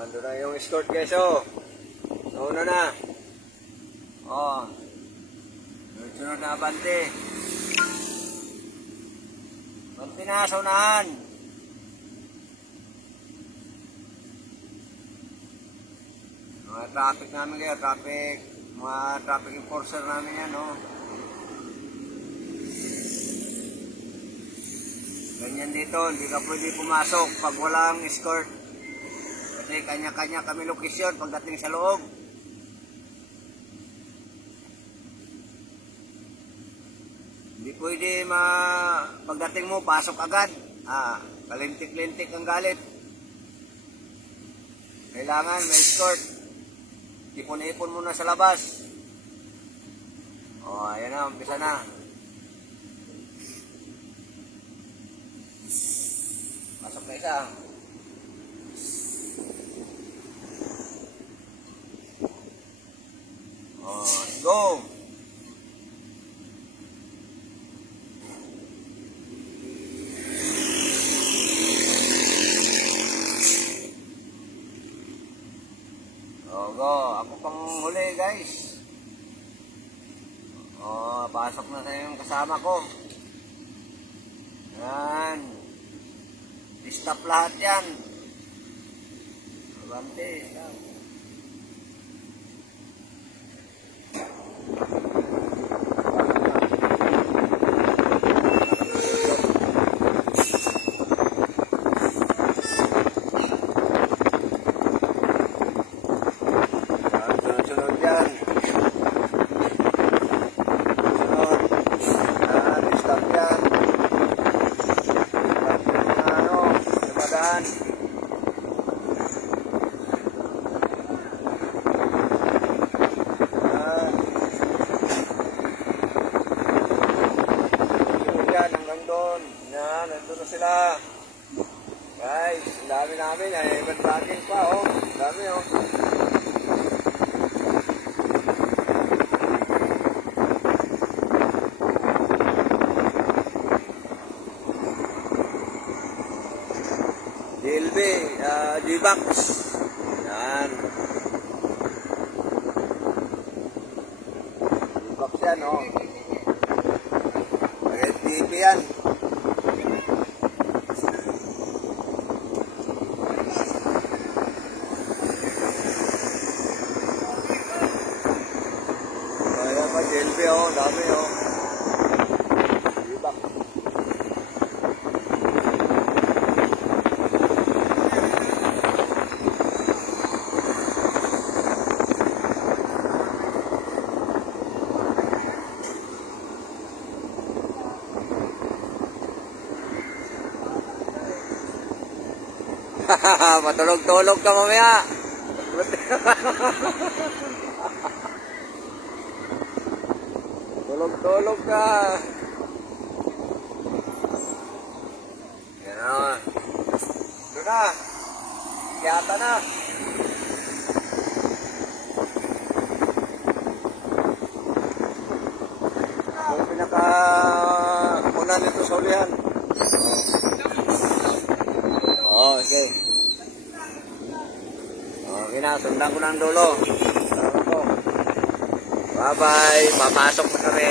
ando na yung escort guys, oh. Nauna na. Oh. Sunod na abante. Abante na, sa unahan. Mga traffic namin kayo, mga traffic enforcer namin yan, oh. Ganyan dito, hindi ka pwede pumasok pag walang escort. Kasi kanya-kanya kami lokasyon pagdating sa loob. Hindi pwede pagdating mo, pasok agad. Kalintik-lintik ang galit. Kailangan may escort. Ipon-ipon muna sa labas. Ayan na, umpisa na. Pasok na isa. Let's go. Go. Ako pang huli guys. Pasok na sa yung kasama ko. Yan. Stop lahat yan. Abante, stop. Sunod-sunod yan. Sunod. Stop yan. Dumadaan. Yan, hanggang doon. Yan, nandun na sila. Guys, ang dami namin. Ibang tracking pa, oh. Ang dami, oh. DLB, G-Box. Yan. G-Box yan, oh. FTP yan. Ayan pa, DLB, oh. Dami, oh. G-Box. Matulog-tulog ka mamaya. Tulog-tulog ka. Yan na. Doon na. Kiyata na. Yung pinaka-una nito sa ulihan. Okay. Okay na, sundan ko ng dulo. Bye-bye. Papasok na kami.